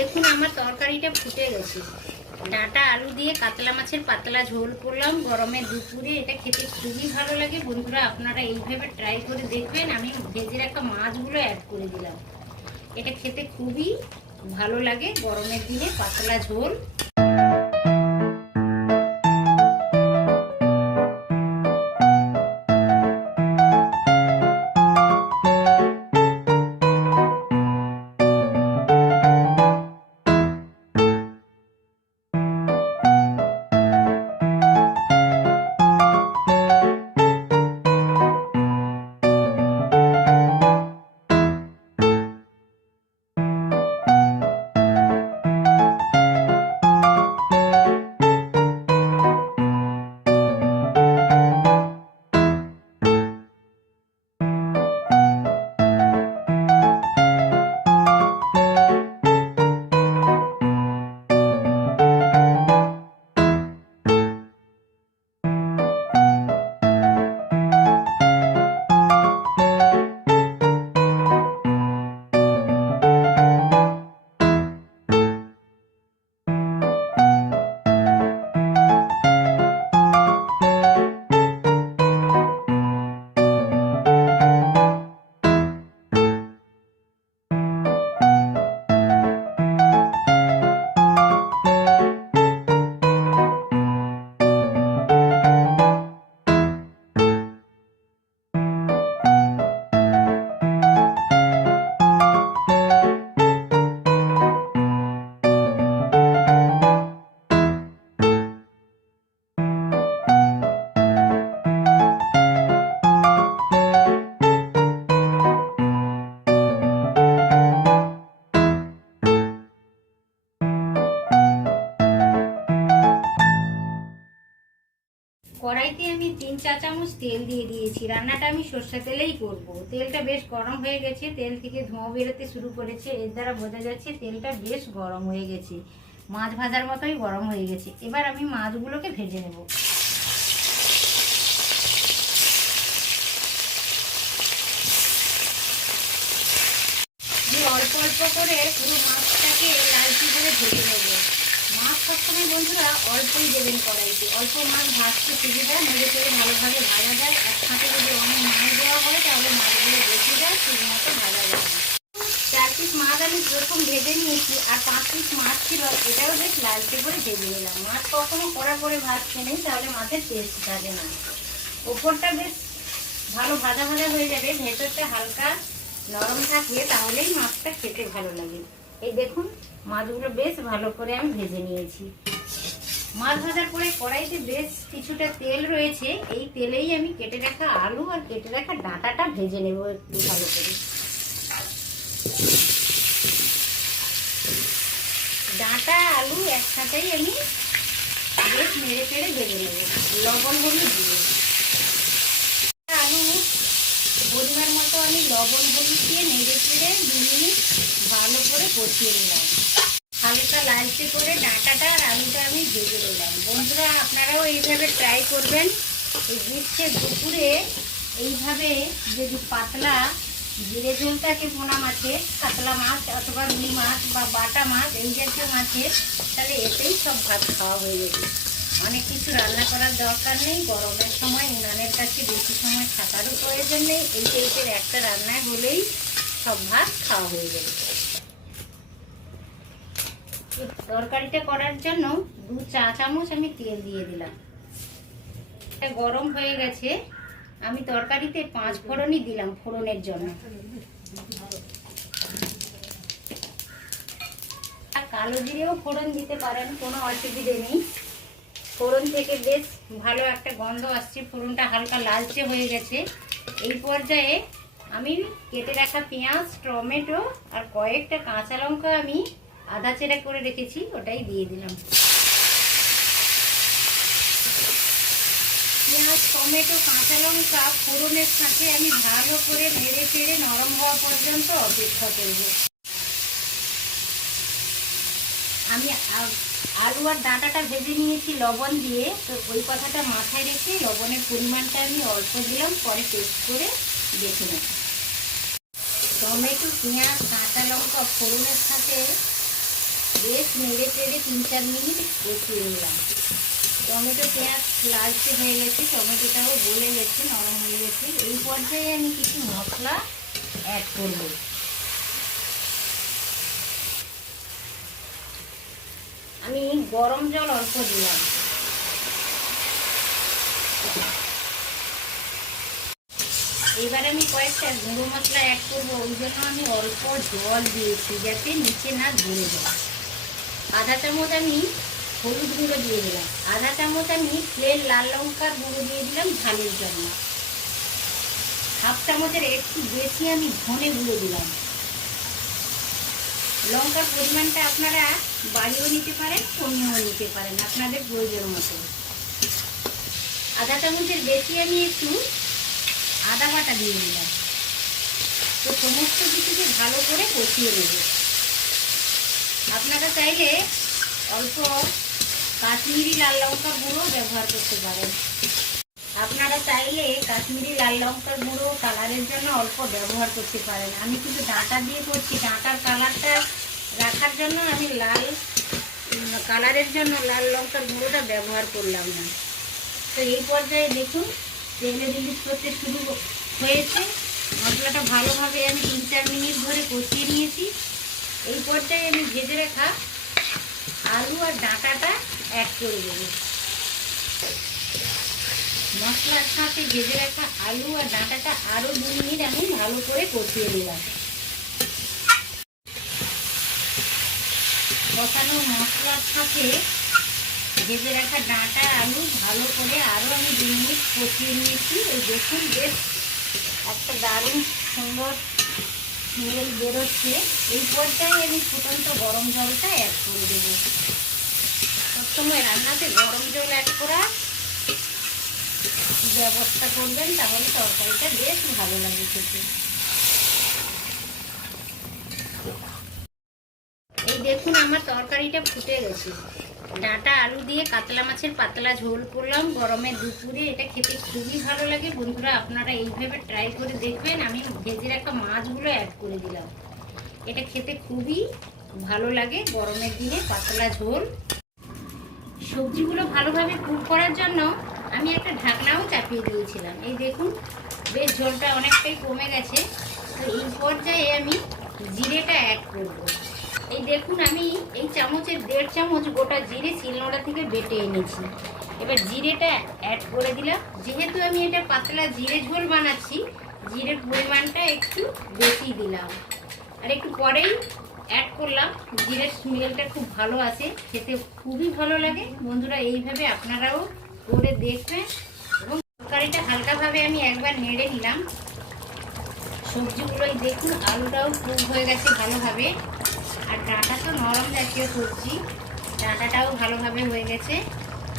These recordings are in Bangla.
দেখুন আমার তরকারিটা ফুটে গেছে। ডাঁটা আলু দিয়ে কাতলা মাছের পাতলা ঝোল করলাম গরমের দুপুরে। এটা খেতে খুবই ভালো লাগে বন্ধুরা, আপনারা এইভাবে ট্রাই করে দেখবেন। আমি ভেজে রাখা মাছগুলো অ্যাড করে দিলাম। এটা খেতে খুবই ভালো লাগে গরমের দিনে পাতলা ঝোল। কড়াইতে আমি 3-4 চামচ তেল দিয়ে দিয়েছি। রান্নাটা আমি সরষে তেলেই করব। তেলটা বেশ গরম হয়ে গেছে, তেল থেকে ধোঁয়া বেরোতে শুরু করেছে। এর দ্বারা বোঝা যাচ্ছে তেলটা বেশ গরম হয়ে গেছে, মাছ ভাজার মতোই গরম হয়ে গেছে। এবার আমি মাছগুলোকে ভেজে নেব। অল্প অল্প করে পুরো মাছটাকে লালচি করে ভেজে নেব। মাছ সবসময় বন্ধুরা অল্পই দেবেন কড়াইতে, অল্প মাছ ভাজতে সুবিধা, নেড়ে চেড়ে ভালোভাবে ভাজা যায়। একসাথে যদি অনেক মাছ দেওয়া হয় তাহলে মাছগুলো বেশি যায়, ঠিক মতো ভাজা যায় না। 4 পিস মাছ আমি প্রথম ভেজে নিয়েছি, আর 5 পিস মাছ ছিল, এটাও বেশ লালচে করে ভেজে নিলাম। মাছ কখনো কড়া করে ভাজতে নেই, তাহলে মাছের টেস্ট থাকে না। ওপরটা বেশ ভালো ভাজা ভাজা হয়ে যাবে, ভেতরটা হালকা নরম থাকলে তাহলেই মাছটা খেতে ভালো লাগে। এই দেখুন মাছগুলো বেশ ভালো করে আমি ভেজে নিয়েছি। মাছ ভাজার পরে কড়াইতে বেশ কিছুটা তেল রয়েছে, এই তেলেই আমি কেটে রাখা আলু আর কেটে রাখা ডাঁটাটা ভেজে নেব একটু ভালো করে। ডাঁটা আলু একসাথেই আমি বেশ নেড়ে চেড়ে ভেজে নেব লবণ হলুদ দিয়ে। আলু পরিমাণ মতো আমি লবণ হলুদ দিয়ে নেড়ে চেড়ে 2 মিনিট ভালো করে কষিয়ে নিলাম। হালকা লালচে করে ডাঁটাটা আর আলুটা আমি ভেজে নিলাম। বন্ধুরা আপনারাও এইভাবে ট্রাই করবেন। এই গ্রীষ্মের দুপুরে এইভাবে যদি পাতলা জিরে ঝোল থাকে পোনা মাছের, কাতলা মাছ অথবা রুই মাছ বা বাটা মাছ এই জাতীয় মাছের, তাহলে এতেই সব ভাত খাওয়া হয়ে যাবে। অনেক কিছু রান্না করার দরকার নেই, গরমের সময় উনানের কাছে বেশি সময় থাকারও প্রয়োজন নেই। এই টাইপের একটা রান্না হলেই সব ভাত খাওয়া হয়ে যাবে। তরকারিটা করার জন্য 2 চা চামচ আমি তেল দিয়ে দিলাম। এটা গরম হয়ে গেছে, আমি তরকারিতে 5 ফোড়নই দিলাম ফোড়নের জন্য। আর কালো জিরেও ফোড়ন দিতে পারেন, কোনো অসুবিধে নেই। ফোড়ন থেকে বেশ ভালো একটা গন্ধ আসছে, ফোড়নটা হালকা লালচে হয়ে গেছে। এই পর্যায়ে আমি কেটে রাখা পেঁয়াজ, টমেটো আর কয়েকটা কাঁচা লঙ্কা আমি আধা চেরা করে রেখেছি, ওটাই দিয়ে দিলাম। পেঁয়াজ, টমেটো, কাঁচা লঙ্কা ফোড়নের সাথে আমি ভালো করে নেড়ে চেড়ে নরম হওয়া পর্যন্ত অপেক্ষা করব। আমি আলু আর ডাঁটাটা ভেজে নিয়েছি লবণ দিয়ে, তো ওই কথাটা মাথায় রেখে লবণের পরিমাণটা আমি অল্প দিলাম, পরে টেস্ট করে দেখে নেব। টমেটো, পেঁয়াজ, কাঁচা লঙ্কা ফোড়নের সাথে বেশ নেড়ে চেড়ে 3-4 মিনিট কষিয়ে নিলাম। টমেটো পেঁয়াজ লালচে হয়ে গেছে, টমেটোটাও গলে গেছে, নরম হয়ে গেছে। এই পর্যায়ে আমি কিছু মশলা অ্যাড করব। আমি গরম জল অল্প দিলাম। এবার আমি কয়েকটা গুঁড়ো মশলা অ্যাড করবো, ওই জন্য আমি অল্প জল দিয়েছি যাতে নিচে না ধরে যায়। আধা চামচ আমি হলুদ গুঁড়ো দিয়ে দিলাম, আধা চামচ আমি প্লেন লাল লঙ্কার গুঁড়ো দিয়ে দিলাম ঝালের জন্য, হাফ চামচের একটু বেশি আমি ধনে গুঁড়ো দিলাম। লঙ্কার পরিমাণটা আপনারা বাড়িয়েও নিতে পারেন, কমিয়েও নিতে পারেন আপনাদের প্রয়োজন মতো। আধা চামচের বেশি আমি একটু আদা বাটা দিয়ে দিলাম। তো সমস্ত কিছুকে ভালো করে কষিয়ে নেব। আপনারা চাইলে অল্প কাশ্মীরি লাল লঙ্কা গুঁড়ো ব্যবহার করতে পারেন। আপনারা চাইলে কাশ্মীরি লাল লঙ্কার গুঁড়ো কালারের জন্য অল্প ব্যবহার করতে পারেন। আমি কিন্তু ডাঁটা দিয়ে করছি, ডাঁটার কালারটা রাখার জন্য আমি কালারের জন্য লাল লঙ্কার গুঁড়োটা ব্যবহার করলাম না। তো এই পর্যায়ে দেখুন তেলে রিলিজ করতে শুরু হয়েছে। মশলাটা ভালোভাবে আমি 3-4 মিনিট ধরে কষিয়ে নিয়েছি। এই পর্যায়ে আমি ভেজে রাখা আলু আর ডাঁটাটা অ্যাড করে দেবো। মশলার সাথে ভেজে রাখা আলু আর ডাঁটাটা আরও 2 মিনিট আমি ভালো করে কষিয়ে দিলাম। কষানো মশলার সাথে ভেজে রাখা ডাঁটা আলু ভালো করে আরও আমি 2 মিনিট কষিয়ে নিয়েছি। এই দেখুন বেশ একটা দারুণ সুন্দর স্মেল বেরোচ্ছে। এই পর্যায়ে আমি ফুটন্ত গরম জলটা অ্যাড করে দেবো। সবসময় রান্নাতে গরম জল অ্যাড করার ব্যবস্থা করবেন, তাহলে তরকারিটা বেশ ভালো লাগে খেতে। এই দেখুন আমার তরকারিটা ফুটে গেছে। ডাঁটা আলু দিয়ে কাতলা মাছের পাতলা ঝোল করলাম গরমের দুপুরে। এটা খেতে খুবই ভালো লাগে বন্ধুরা, আপনারা এইভাবে ট্রাই করে দেখবেন। আমি ভেজে রাখা মাছগুলো অ্যাড করে দিলাম। এটা খেতে খুবই ভালো লাগে গরমের দিনে পাতলা ঝোল। সবজিগুলো ভালোভাবে কুক করার জন্য আমি একটা ঢাকনাও চাপিয়ে দিয়েছিলাম। এই দেখুন বেশ ঝোলটা অনেকটাই কমে গেছে। তো এই পর্যায়ে আমি জিরেটা অ্যাড করব। এই দেখুন আমি এই চামচের 1.5 চামচ গোটা জিরে শিলনোড়া থেকে বেটে এনেছি। এবার জিরেটা অ্যাড করে দিলাম। যেহেতু আমি এটা পাতলা জিরে ঝোল বানাচ্ছি, জিরের পরিমাণটা একটু বেশি দিলাম। আর একটু পরেই অ্যাড করলাম, জিরের স্মেলটা খুব ভালো আসে, খেতে খুবই ভালো লাগে বন্ধুরা। এইভাবে আপনারাও করে দেখবেন। এবং তরকারিটা হালকাভাবে আমি একবার নেড়ে নিলাম। সবজিগুলোই দেখুন আলুটাও কুক হয়ে গেছে ভালোভাবে, আর ডাঁটা তো নরম জাতীয় সবজি, ডাঁটাটাও ভালোভাবে হয়ে গেছে।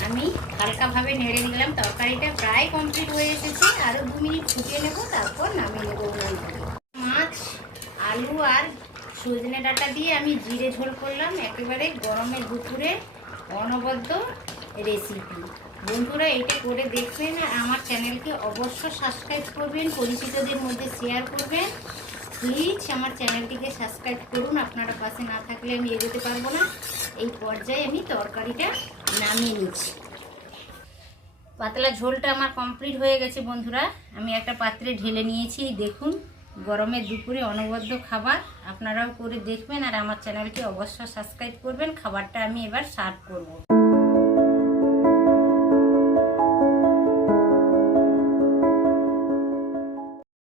আমি হালকাভাবে নেড়ে নিলাম। তরকারিটা প্রায় কমপ্লিট হয়ে এসেছে, আরও 2 মিনিট ফুটিয়ে নেব, তারপর নামিয়ে নেবো। মাছ আলু আর সজনে ডাঁটা দিয়ে আমি জিরে ঝোল করলাম, একেবারে গরমের দুপুরে অনবদ্য রেসিপি। বন্ধুরা এটা করে দেখবেন, আর আমার চ্যানেলকে অবশ্য সাবস্ক্রাইব করবেন, পরিচিতদের মধ্যে শেয়ার করবেন। প্লিজ আমার চ্যানেলটিকে সাবস্ক্রাইব করুন, আপনারা পাশে না থাকলে আমি এগোতে পারবো না। এই পর্যায়ে আমি তরকারিটা নামিয়ে নিচ্ছি। পাতলা ঝোলটা আমার কমপ্লিট হয়ে গেছে বন্ধুরা, আমি একটা পাত্রে ঢেলে নিয়েছি। দেখুন গরমের দুপুরে অনবদ্য খাবার, আপনারাও করে দেখবেন, আর আমার চ্যানেলকে অবশ্য সাবস্ক্রাইব করবেন। খাবারটা আমি এবার সার্ভ করব।